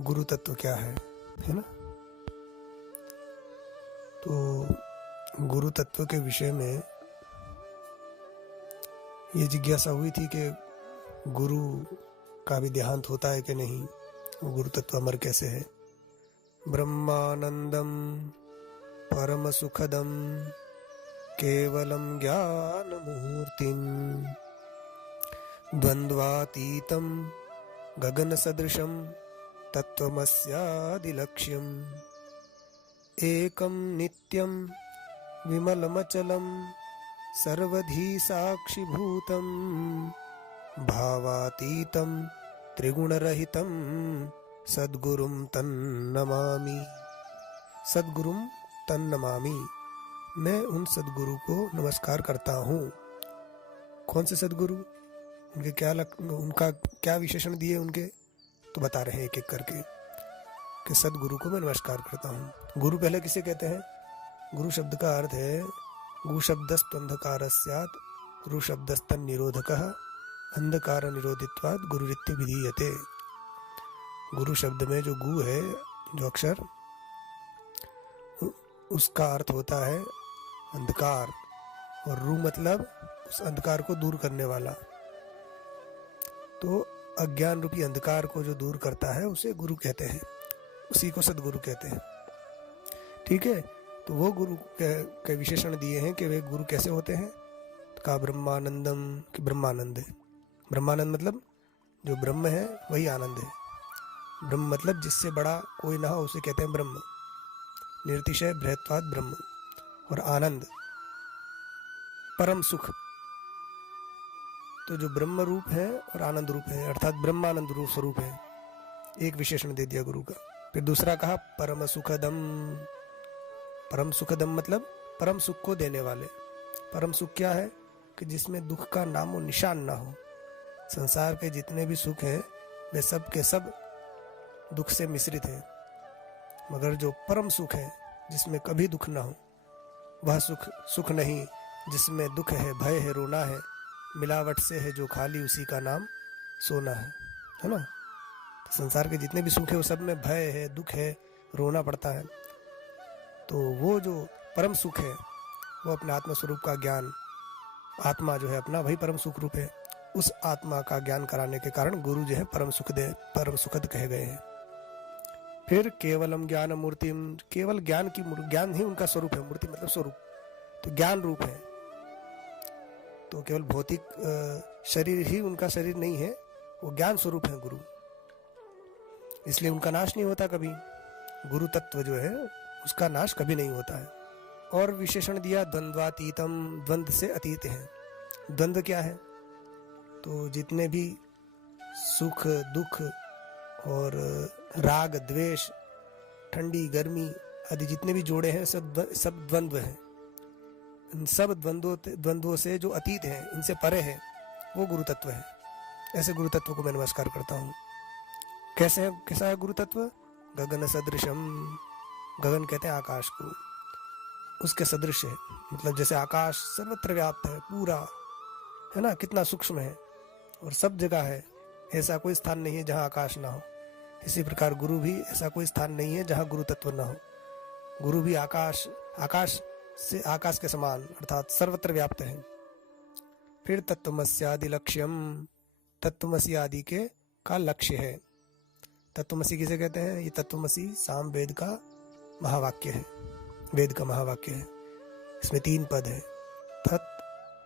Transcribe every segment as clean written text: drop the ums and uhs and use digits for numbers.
गुरु तत्व क्या है ना। तो गुरु तत्व के विषय में ये जिज्ञासा हुई थी कि गुरु का भी देहांत होता है कि नहीं, वो गुरु तत्व अमर कैसे है। ब्रह्मानंदम परम सुखदम केवलम ज्ञान मूर्तिम द्वंद्वातीतम गगन सदृशम तत्वमस्यादिलक्ष्यम एकम नित्यम विमलमचलम सर्वधी साक्षिभूतम भावातीतम त्रिगुणरहितम सद्गुरुम तन्नमामि। सद्गुरुम तन्नमामि, मैं उन सद्गुरु को नमस्कार करता हूँ। कौन से सद्गुरु, उनके उनका क्या विशेषण दिए उनके, तो बता रहे हैं एक एक करके कि सद्गुरु को मैं नमस्कार करता हूँ। गुरु पहले किसे कहते हैं? गुरु शब्द का अर्थ है गु शब्दस्तंधकार स्यात् रु शब्दस्तन निरोधकः अंधकार निरोधित्वात् गुरुरित्य विधीयते। गुरु शब्द में जो गु है, जो अक्षर, उसका अर्थ होता है अंधकार, और रू मतलब उस अंधकार को दूर करने वाला। तो अज्ञान रूपी अंधकार को जो दूर करता है उसे गुरु कहते हैं, उसी को सद्गुरु कहते हैं। ठीक है, तो वो गुरु के विशेषण दिए हैं कि वे गुरु कैसे होते हैं। तो कहा ब्रह्मानंदम, कि ब्रह्मानंद है। ब्रह्मानंद मतलब जो ब्रह्म है वही आनंद है। ब्रह्म मतलब जिससे बड़ा कोई ना हो उसे कहते हैं ब्रह्म। निर्तिशय बृहत्वाद ब्रह्म। और आनंद परम सुख, तो जो ब्रह्म रूप है और आनंद रूप है, अर्थात ब्रह्मानंद रूप स्वरूप है, एक विशेषण दे दिया गुरु का। फिर दूसरा कहा परम सुखदम। परम सुखदम मतलब परम सुख को देने वाले। परम सुख क्या है? कि जिसमें दुख का नामो निशान ना हो। संसार के जितने भी सुख हैं वे सब के सब दुख से मिश्रित हैं, मगर जो परम सुख है जिसमें कभी दुख ना हो, वह सुख नहीं जिसमें दुख है, भय है, रोना है, मिलावट से है जो खाली, उसी का नाम सोना है ना। तो संसार के जितने भी सुख है वो सब में भय है, दुख है, रोना पड़ता है। तो वो जो परम सुख है वो अपने आत्मा स्वरूप का ज्ञान, आत्मा जो है अपना वही परम सुख रूप है। उस आत्मा का ज्ञान कराने के कारण गुरु जो है परम सुखद कहे गए हैं। फिर केवलम ज्ञान मूर्तिम, केवल ज्ञान ही उनका स्वरूप है। मूर्ति मतलब स्वरूप, तो ज्ञान रूप है। तो केवल भौतिक शरीर ही उनका शरीर नहीं है, वो ज्ञान स्वरूप है गुरु, इसलिए उनका नाश नहीं होता कभी। गुरु तत्व जो है उसका नाश कभी नहीं होता है। और विशेषण दिया द्वंद्वातीतम, द्वंद्व से अतीत है। द्वंद्व क्या है? तो जितने भी सुख दुख और राग द्वेष, ठंडी गर्मी आदि जितने भी जोड़े हैं सब द्वंद्व हैं। इन सब द्वंद्वों से जो अतीत है, इनसे परे है, वो गुरु तत्व है। ऐसे गुरु तत्व को मैं नमस्कार करता हूँ। कैसा है गुरु तत्व? गगन सदृशम, गगन कहते हैं आकाश को, उसके सदृश है। मतलब जैसे आकाश सर्वत्र व्याप्त है, पूरा है ना, कितना सूक्ष्म है और सब जगह है, ऐसा कोई स्थान नहीं है जहाँ आकाश ना हो। इसी प्रकार गुरु भी ऐसा कोई स्थान नहीं है जहाँ गुरु तत्व ना हो। गुरु भी आकाश के समान अर्थात सर्वत्र व्याप्त है। फिर तत्वमस्यादि लक्ष्यम, तत्वमसी आदि के का लक्ष्य है। तत्वमसी किसे कहते हैं? ये तत्वमसी साम वेद का महावाक्य है, वेद का महावाक्य है। इसमें 3 पद है, तत्,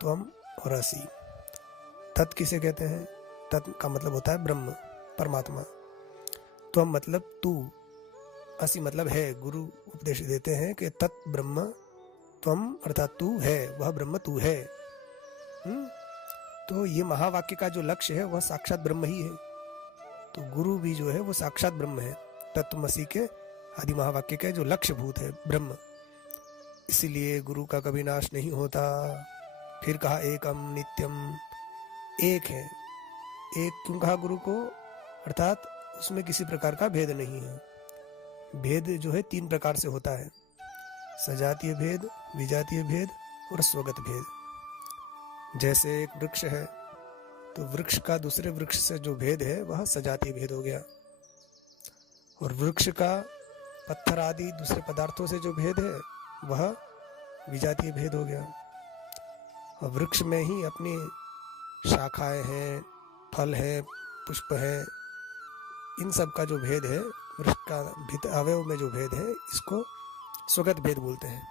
त्वम और असि। तत् किसे कहते हैं? तत् का मतलब होता है ब्रह्म, परमात्मा। त्वम मतलब तू, असि मतलब है। गुरु उपदेश देते हैं कि तत् ब्रह्म, त्वम अर्थात तू है, वह ब्रह्म तू है। तो ये महावाक्य का जो लक्ष्य है वह साक्षात ब्रह्म ही है। तो गुरु भी जो है वो साक्षात ब्रह्म है। तत्वमसी के आदि महावाक्य के जो लक्ष्य भूत है ब्रह्म, इसीलिए गुरु का कभी नाश नहीं होता। फिर कहा एकम नित्यम, एक है। एक क्यों कहा गुरु को? अर्थात उसमें किसी प्रकार का भेद नहीं है। भेद जो है 3 प्रकार से होता है, सजातीय भेद, विजातीय भेद और स्वगत भेद। जैसे एक वृक्ष है तो वृक्ष का दूसरे वृक्ष से जो भेद है वह सजातीय भेद हो गया। और वृक्ष का पत्थर आदि दूसरे पदार्थों से जो भेद है वह विजातीय भेद हो गया। और वृक्ष में ही अपनी शाखाएं हैं, फल है, पुष्प है, इन सब का जो भेद है, वृक्ष का अवयव में जो भेद है, इसको स्वगत भेद बोलते हैं।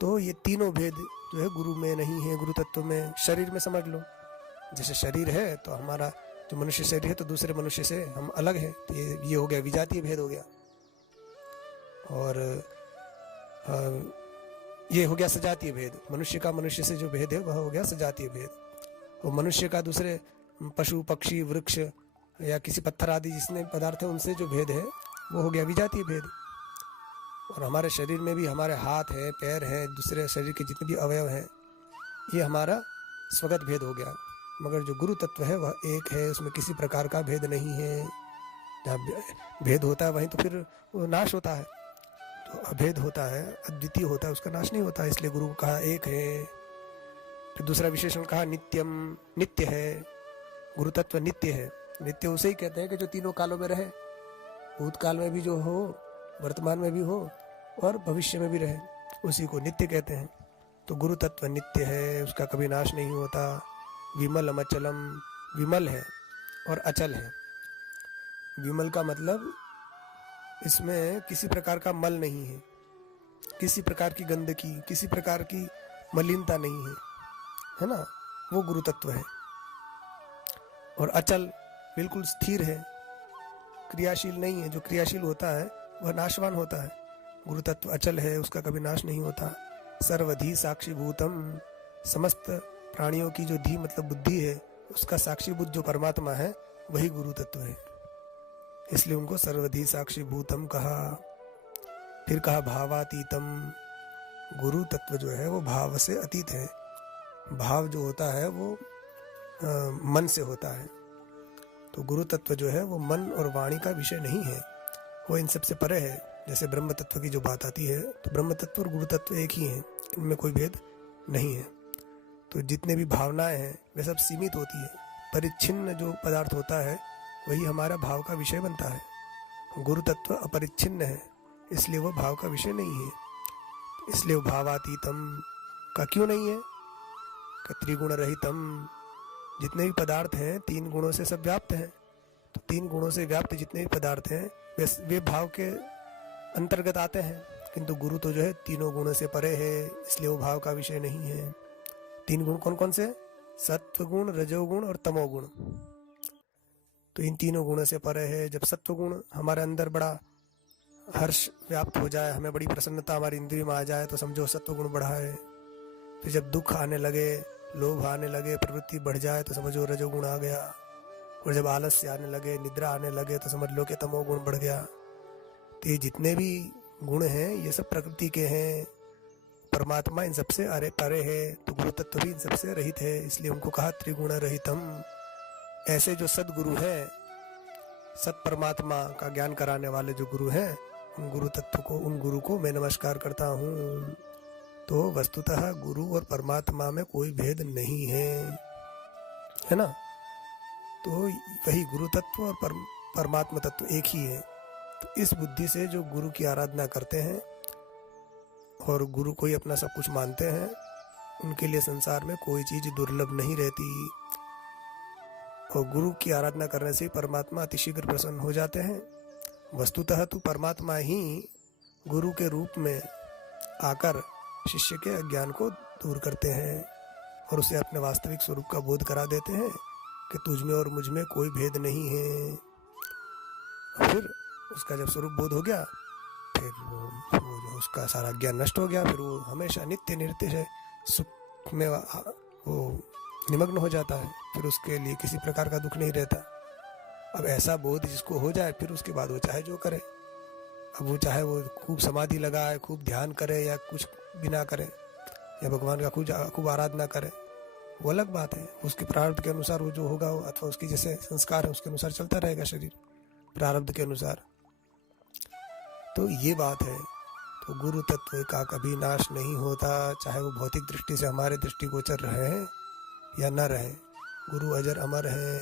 तो ये तीनों भेद जो है गुरु में नहीं है। गुरु तत्व में शरीर में समझ लो, जैसे शरीर है तो हमारा जो मनुष्य शरीर है तो दूसरे मनुष्य से हम अलग है, तो ये हो गया विजातीय भेद हो गया। और ये हो गया सजातीय भेद। मनुष्य का मनुष्य से जो भेद है वह हो गया सजातीय भेद। और मनुष्य का दूसरे पशु पक्षी वृक्ष या किसी पत्थर आदि जितने पदार्थ है उनसे जो भेद है वो हो गया विजातीय भेद। और हमारे शरीर में भी हमारे हाथ है, पैर है, दूसरे शरीर के जितने भी अवयव हैं, ये हमारा स्वगत भेद हो गया। मगर जो गुरु तत्व है वह एक है, उसमें किसी प्रकार का भेद नहीं है। जहाँ भेद होता है वहीं तो फिर वो नाश होता है। तो अभेद होता है, अद्वितीय होता है, उसका नाश नहीं होता। इसलिए गुरु को कहा एक है। फिर दूसरा विशेषण कहा नित्यम, नित्य है। गुरु तत्व नित्य है। नित्य उसे ही कहते हैं कि जो तीनों कालों में रहे, भूतकाल में भी जो हो, वर्तमान में भी हो और भविष्य में भी रहे, उसी को नित्य कहते हैं। तो गुरु तत्व नित्य है, उसका कभी नाश नहीं होता। विमलम अचलम, विमल है और अचल है। विमल का मतलब इसमें किसी प्रकार का मल नहीं है, किसी प्रकार की गंदगी, किसी प्रकार की मलिनता नहीं है ना, वो गुरु तत्व है। और अचल बिल्कुल स्थिर है, क्रियाशील नहीं है। जो क्रियाशील होता है वह नाशवान होता है। गुरु तत्व अचल है, उसका कभी नाश नहीं होता। सर्वधी साक्षीभूतम, समस्त प्राणियों की जो धी मतलब बुद्धि है, उसका साक्षीभूत जो परमात्मा है वही गुरु तत्व है। इसलिए उनको सर्वधी साक्षीभूतम कहा। फिर कहा भावातीतम। गुरु तत्व जो है वो भाव से अतीत है। भाव जो होता है वो मन से होता है। तो गुरु तत्व जो है वो मन और वाणी का विषय नहीं है, वो इन सबसे परे है। जैसे ब्रह्म तत्व की जो बात आती है तो ब्रह्म तत्व और गुरु तत्व एक ही हैं, इनमें कोई भेद नहीं है। तो जितने भी भावनाएं हैं वे सब सीमित होती है। परिच्छिन्न जो पदार्थ होता है वही हमारा भाव का विषय बनता है। गुरु तत्व अपरिच्छिन्न है, इसलिए वो भाव का विषय नहीं है। इसलिए वो भावातीतम का क्यों नहीं है? त्रिगुण रहितम। जितने भी पदार्थ हैं तीन गुणों से सब व्याप्त हैं। तो तीन गुणों से व्याप्त जितने भी पदार्थ हैं वे भाव के अंतर्गत आते हैं। किंतु गुरु तो जो है तीनों गुणों से परे है, इसलिए वो भाव का विषय नहीं है। तीन गुण कौन कौन से? सत्व गुण, रजोगुण और तमोगुण। तो इन तीनों गुणों से परे है। जब सत्व गुण हमारे अंदर बड़ा हर्ष व्याप्त हो जाए, हमें बड़ी प्रसन्नता हमारी इंद्रिय में आ जाए, तो समझो सत्व गुण बढ़ा है। फिर जब दुख आने लगे, लोभ आने लगे, प्रवृत्ति बढ़ जाए, तो समझो रजोगुण आ गया। और जब आलस्य आने लगे, निद्रा आने लगे, तो समझ लो कि तमोगुण बढ़ गया। तो ये जितने भी गुण हैं ये सब प्रकृति के हैं। परमात्मा इन सबसे अरे परे है। तो गुरु तत्व भी इन सबसे रहित है, इसलिए उनको कहा त्रिगुण रहितम। ऐसे जो सदगुरु हैं, सत परमात्मा का ज्ञान कराने वाले जो गुरु हैं, उन गुरु तत्व को, उन गुरु को मैं नमस्कार करता हूँ। तो वस्तुतः गुरु और परमात्मा में कोई भेद नहीं है ना। तो वही गुरु तत्व और परमात्मा तत्व एक ही है। तो इस बुद्धि से जो गुरु की आराधना करते हैं और गुरु को ही अपना सब कुछ मानते हैं, उनके लिए संसार में कोई चीज दुर्लभ नहीं रहती। और गुरु की आराधना करने से परमात्मा अतिशीघ्र प्रसन्न हो जाते हैं। वस्तुतः तो परमात्मा ही गुरु के रूप में आकर शिष्य के अज्ञान को दूर करते हैं और उसे अपने वास्तविक स्वरूप का बोध करा देते हैं कि तुझ में और मुझ में कोई भेद नहीं है। फिर उसका जब स्वरूप बोध हो गया, फिर वो जो उसका सारा ज्ञान नष्ट हो गया, फिर वो हमेशा नित्य निर्तिशय सुख में वो निमग्न हो जाता है। फिर उसके लिए किसी प्रकार का दुख नहीं रहता। अब ऐसा बोध जिसको हो जाए, फिर उसके बाद वो चाहे जो करे। अब वो चाहे वो खूब समाधि लगाए, खूब ध्यान करे, या कुछ भी ना करे, या भगवान का खूब आराधना करे, वो अलग बात है। उसके प्रारब्ध के अनुसार वो जो होगा, अथवा उसकी जैसे संस्कार है उसके अनुसार चलता रहेगा शरीर, प्रारब्ध के अनुसार। तो ये बात है। तो गुरु तत्व का कभी नाश नहीं होता, चाहे वो भौतिक दृष्टि से हमारे दृष्टिगोचर रहे या न रहे। गुरु अजर अमर है।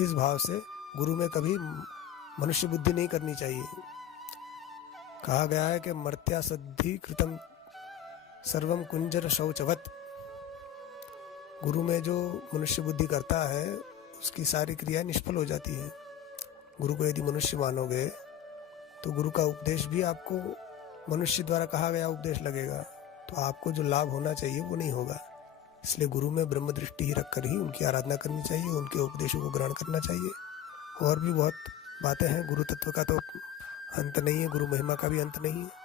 इस भाव से गुरु में कभी मनुष्य बुद्धि नहीं करनी चाहिए। कहा गया है कि मर्त्या सद्धि कृतम सर्वम कुंजर शौचवत। गुरु में जो मनुष्य बुद्धि करता है उसकी सारी क्रिया निष्फल हो जाती है। गुरु को यदि मनुष्य मानोगे तो गुरु का उपदेश भी आपको मनुष्य द्वारा कहा गया उपदेश लगेगा, तो आपको जो लाभ होना चाहिए वो नहीं होगा। इसलिए गुरु में ब्रह्म दृष्टि ही रखकर ही उनकी आराधना करनी चाहिए, उनके उपदेशों को ग्रहण करना चाहिए। और भी बहुत बातें हैं, गुरु तत्व का तो अंत नहीं है, गुरु महिमा का भी अंत नहीं है।